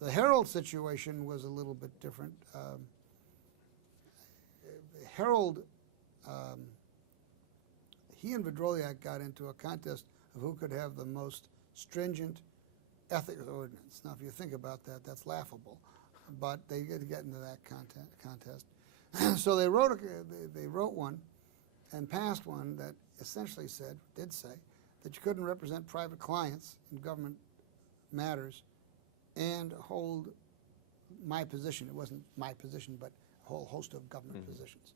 The Herald situation was a little bit different. Herald, he and Vedroliak got into a contest of who could have the most stringent ethics ordinance. Now, if you think about that, that's laughable, but they did get into that contest. So they wrote one and passed one that essentially did say that you couldn't represent private clients in government matters and hold my position. It wasn't my position, but a whole host of government positions.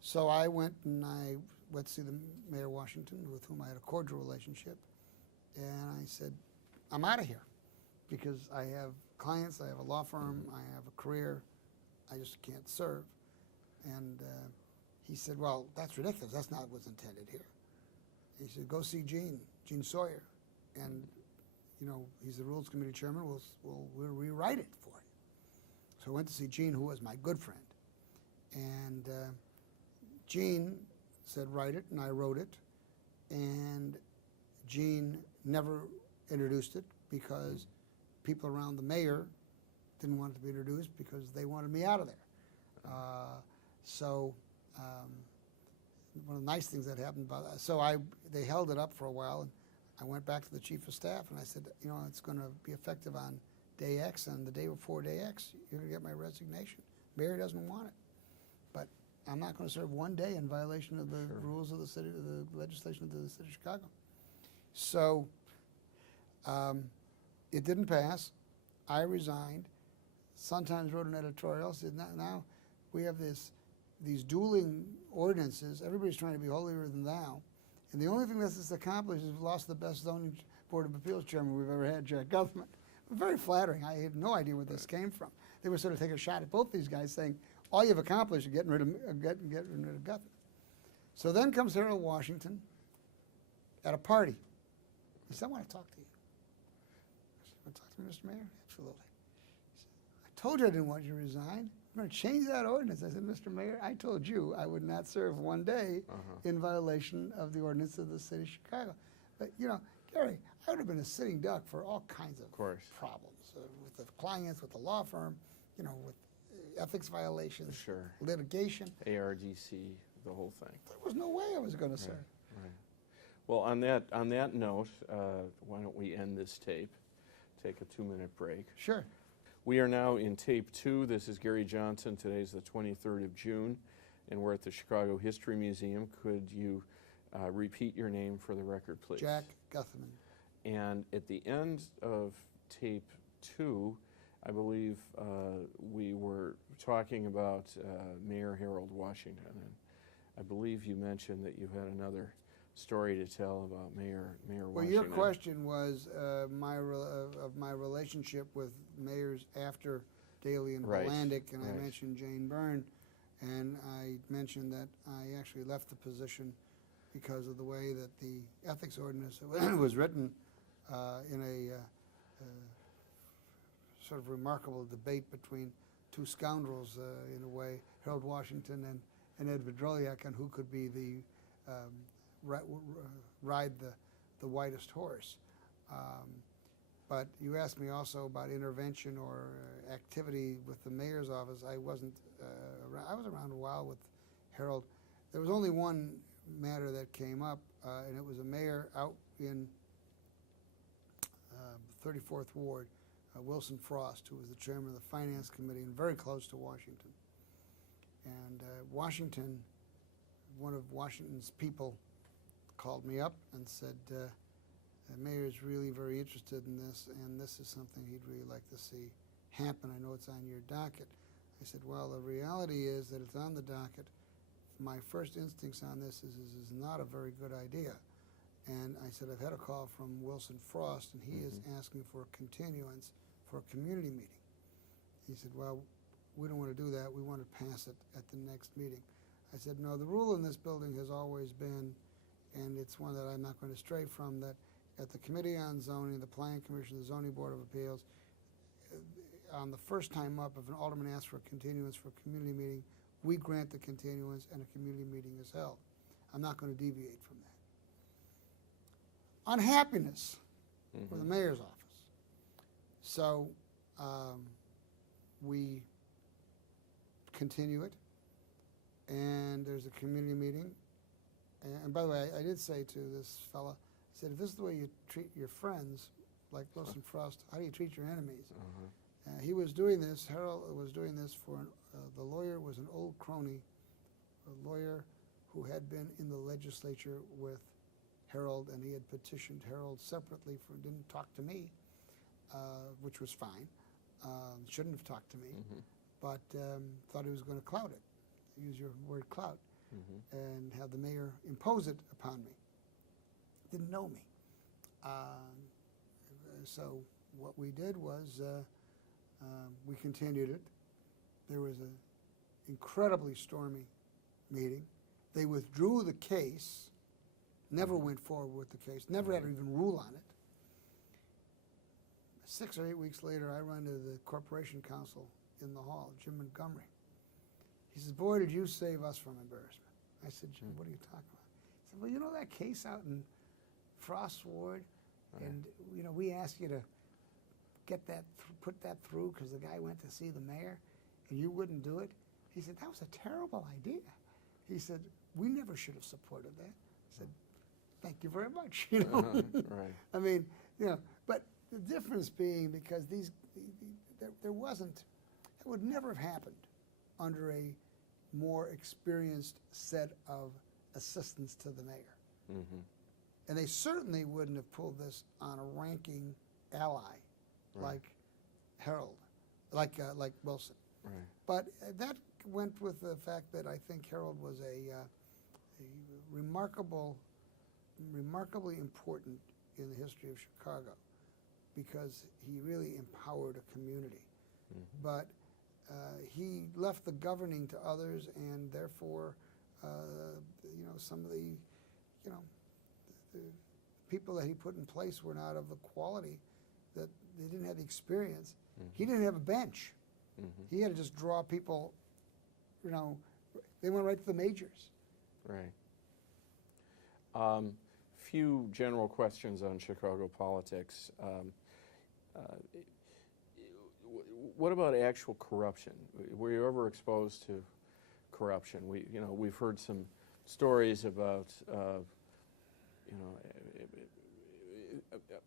So I went to see the Mayor of Washington, with whom I had a cordial relationship, and I said, I'm out of here because I have clients, I have a law firm, I have a career, I just can't serve. And he said, well, that's ridiculous. That's not what's intended here. He said, go see Gene Sawyer. And, you know, he's the Rules Committee chairman. We'll rewrite it for you. So I went to see Gene, who was my good friend. And Gene said, write it, and I wrote it. And Gene never introduced it because people around the mayor didn't want it to be introduced because they wanted me out of there. So one of the nice things that happened about that, so they held it up for a while, and I went back to the chief of staff and I said, you know, it's going to be effective on day X, and the day before day X, you're going to get my resignation. Mayor doesn't want it, but I'm not going to serve one day in violation of the rules of the city, the legislation of the city of Chicago. So it didn't pass. I resigned. Sun-Times wrote an editorial, said now we have these dueling ordinances. Everybody's trying to be holier than thou. And the only thing that's accomplished is we've lost the best zoning board of appeals chairman we've ever had, Jack Guthman. Very flattering. I had no idea where this came from. They were sort of taking a shot at both these guys, saying, all you've accomplished is getting rid of Guthman. So then comes Harold Washington at a party. He said, I want to talk to you. I said, want to talk to me, Mr. Mayor? Absolutely. He said, I told you I didn't want you to resign. I'm going to change that ordinance. I said, Mr. Mayor, I told you I would not serve one day in violation of the ordinance of the city of Chicago. But, you know, Gary, I would have been a sitting duck for all kinds of problems with the clients, with the law firm, you know, with ethics violations, litigation. ARDC, the whole thing. There was no way I was going to serve. Right. Well, on that note, why don't we end this tape, take a 2-minute break. Sure. We are now in tape 2. This is Gary Johnson. Today's the 23rd of June, and we're at the Chicago History Museum. Could you repeat your name for the record, please? Jack Guthman. And at the end of tape 2, I believe we were talking about Mayor Harold Washington, and I believe you mentioned that you had another story to tell about Mayor Washington. Well, your question was of my relationship with mayors after Daley and Volandic, and I mentioned Jane Byrne, and I mentioned that I actually left the position because of the way that the ethics ordinance was written in a sort of remarkable debate between two scoundrels, in a way, Harold Washington and Ed Vedroliak, on who could be the ride the whitest horse. But you asked me also about intervention or activity with the mayor's office. I wasn't around. I was around a while with Harold. There was only one matter that came up, and it was a mayor out in 34th Ward, Wilson Frost, who was the chairman of the Finance Committee and very close to Washington. And Washington, one of Washington's people, called me up and said, the mayor is really very interested in this, and this is something he'd really like to see happen. I know it's on your docket. I said, well, the reality is that it's on the docket. My first instincts on this is not a very good idea. And I said, I've had a call from Wilson Frost, and he is asking for a continuance for a community meeting. He said, well, we don't want to do that. We want to pass it at the next meeting. I said, no, the rule in this building has always been, and it's one that I'm not going to stray from, that at the Committee on Zoning, the Planning Commission, the Zoning Board of Appeals, on the first time up, if an alderman asks for a continuance for a community meeting, we grant the continuance and a community meeting is held. I'm not going to deviate from that. Unhappiness for the mayor's office. So We continue it, and there's a community meeting. And by the way, I did say to this fella, I said, if this is the way you treat your friends, like Wilson Frost, how do you treat your enemies? He was doing this, Harold was doing this for, the lawyer was an old crony, a lawyer who had been in the legislature with Harold, and he had petitioned Harold separately didn't talk to me, which was fine. Shouldn't have talked to me, but thought he was going to clout it, use your word clout, and have the mayor impose it upon me. Didn't know me. So what we did was we continued it. There was an incredibly stormy meeting. They withdrew the case, never went forward with the case, never had to even rule on it. 6 or 8 weeks later, I run to the corporation counsel in the hall, Jim Montgomery. He says, boy, did you save us from embarrassment. I said, Jim, what are you talking about? He said, well, you know that case out in Frost's ward? And, you know, we asked you to get that, put that through because the guy went to see the mayor and you wouldn't do it. He said, that was a terrible idea. He said, we never should have supported that. I said, thank you very much, you know. Right. I mean, you know, but the difference being because there wasn't, it would never have happened under a more experienced set of assistants to the mayor. And they certainly wouldn't have pulled this on a ranking ally like Harold, like Wilson. Right. But that went with the fact that I think Harold was a remarkably important in the history of Chicago because he really empowered a community. But he left the governing to others, and therefore, you know, some of the, you know, the people that he put in place were not of the quality that they didn't have the experience. He didn't have a bench. He had to just draw people, you know, they went right to the majors. Right. Few general questions on Chicago politics. What about actual corruption? Were you ever exposed to corruption? We've heard some stories about,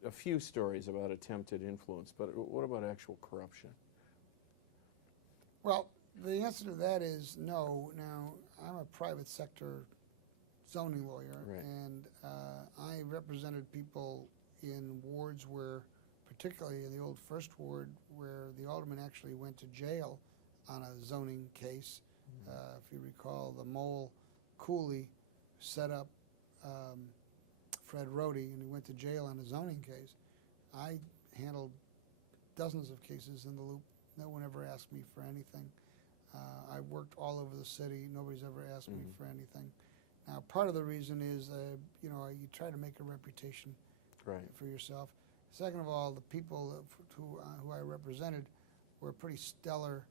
a few stories about attempted influence, but what about actual corruption? Well, the answer to that is no. Now, I'm a private sector zoning lawyer, and I represented people in wards where, particularly in the old First Ward, where the alderman actually went to jail on a zoning case. If you recall, the Mole Cooley set up Fred Rohde, and he went to jail on a zoning case. I handled dozens of cases in the loop. No one ever asked me for anything. I worked all over the city. Nobody's ever asked me for anything. Now, part of the reason is, you try to make a reputation for yourself. Second of all, the people who I represented were pretty stellar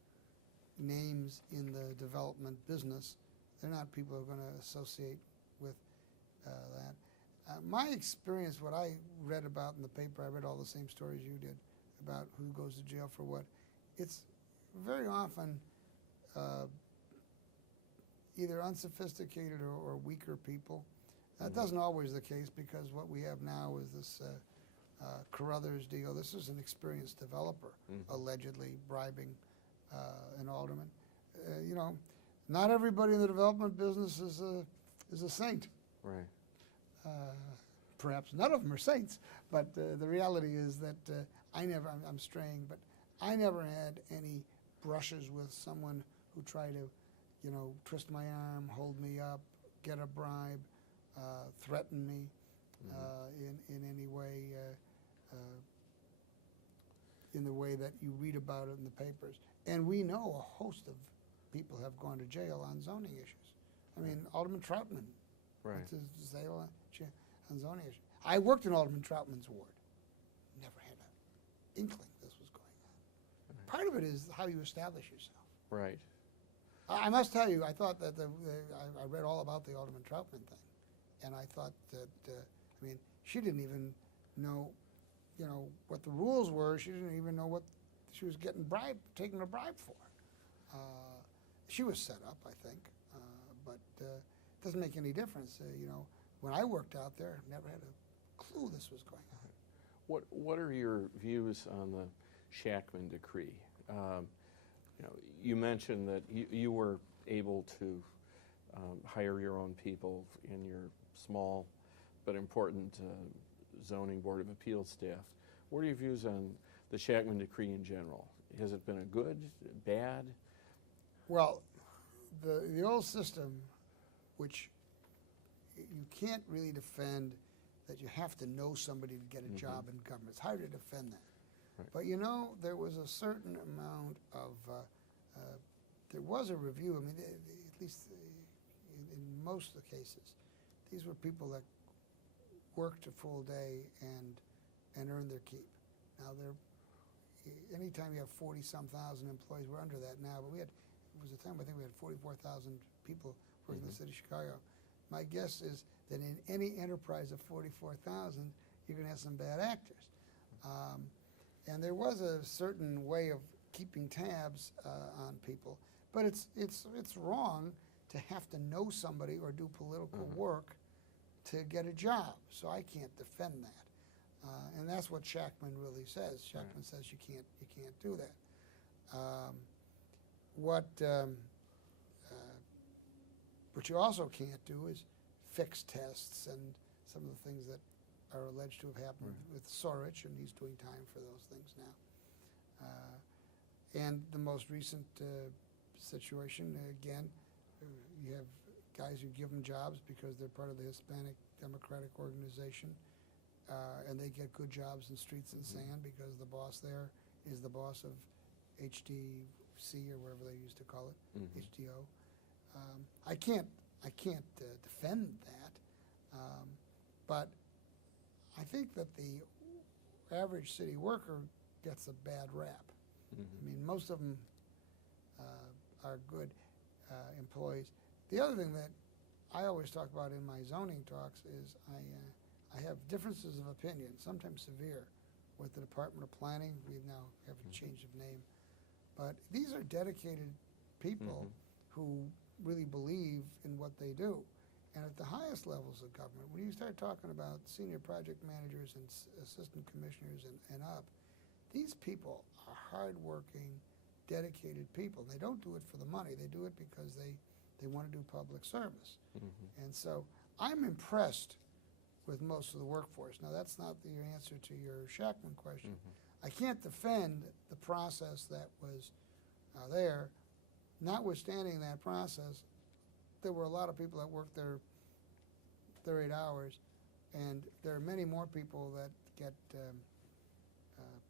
names in the development business. They're not people who are going to associate with that. My experience, what I read about in the paper, I read all the same stories you did about who goes to jail for what. It's very often either unsophisticated or weaker people. That doesn't always the case because what we have now is this Carruthers deal. This is an experienced developer allegedly bribing an alderman. Not everybody in the development business is a saint. Right. Perhaps none of them are saints, but the reality is that I'm straying, but I never had any brushes with someone who tried to, twist my arm, hold me up, get a bribe, threaten me in any way, in the way that you read about it in the papers. And we know a host of people have gone to jail on zoning issues. I mean, Alderman Troutman went to jail on zoning issues. I worked in Alderman Troutman's ward. Never had an inkling this was going on. Part of it is how you establish yourself. Right. I must tell you, I thought that I read all about the Alderman Troutman thing, and I thought that, she didn't even know, what the rules were. She didn't even know what she was taking a bribe for. She was set up, I think, but it doesn't make any difference. When I worked out there, I never had a clue this was going on. What are your views on the Shackman decree? You mentioned that you were able to hire your own people in your small but important zoning board of appeals staff. What are your views on the Shackman decree in general? Has it been a good, bad? Well, the old system, which you can't really defend that you have to know somebody to get a job in government. It's hard to defend that. Right. But there was a certain amount of, there was a review. I mean, at least in most of the cases, these were people that worked a full day and earned their keep. Now, anytime you have 40-some thousand employees, we're under that now, but it was a time I think we had 44,000 people working in the city of Chicago. My guess is that in any enterprise of 44,000, you're going to have some bad actors. And there was a certain way of keeping tabs on people, but it's wrong to have to know somebody or do political work to get a job. So I can't defend that. And that's what Shackman really says. Shackman says you can't do that. What you also can't do is fix tests and some of the things that are alleged to have happened with Sorich, and he's doing time for those things now. And the most recent situation, again, you have guys who give them jobs because they're part of the Hispanic Democratic Organization, and they get good jobs in streets and sand because the boss there is the boss of HDC or whatever they used to call it, HDO. I can't defend that, but I think that the average city worker gets a bad rap. I mean, most of them are good employees. The other thing that I always talk about in my zoning talks is I have differences of opinion, sometimes severe, with the Department of Planning. We now have a change of name. But these are dedicated people who really believe in what they do. And at the highest levels of government, when you start talking about senior project managers and assistant commissioners and up, these people are hardworking, dedicated people. They don't do it for the money. They do it because they want to do public service. And so I'm impressed with most of the workforce. Now, that's not the answer to your Shackman question. I can't defend the process that was there. Notwithstanding that process, there were a lot of people that worked their 8 hours, and there are many more people that get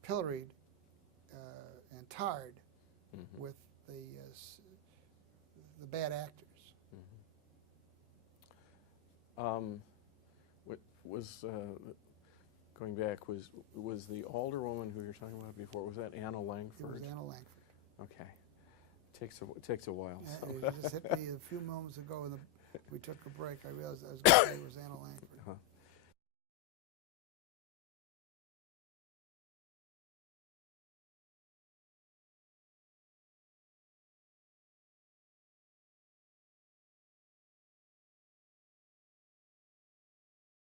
pilloried and tarred with the bad actors. Going back, was the alderwoman who you're talking about before, was that Anna Langford? It was Anna Langford. Okay. Takes a while. So. It just hit me a few moments ago when we took a break. I realized I was going to say it was Anna Langford.